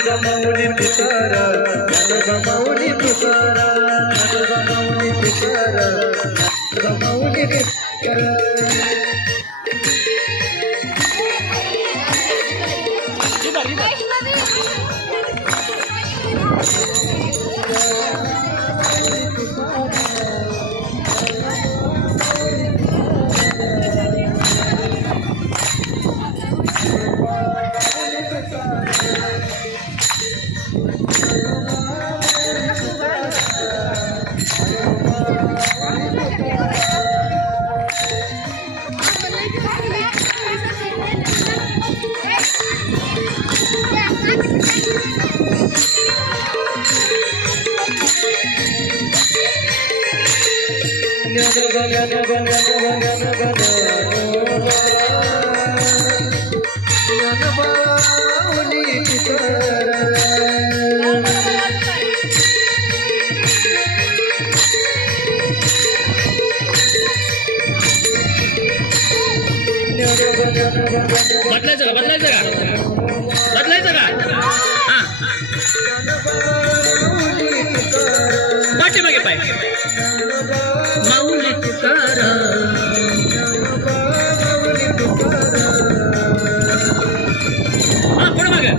गमावली तुकारा, गमावली तुकारा, गमावली तुकारा, गमावली तुकारा. बदलायचं का बदलायचं का हा पाठीमागे पाय माऊली तुकारा हा पुढे मागे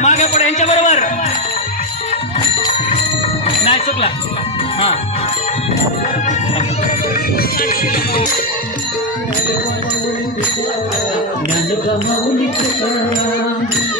मागे पुढे यांच्या बरोबर नाही चुकला हा गमावली तुकारा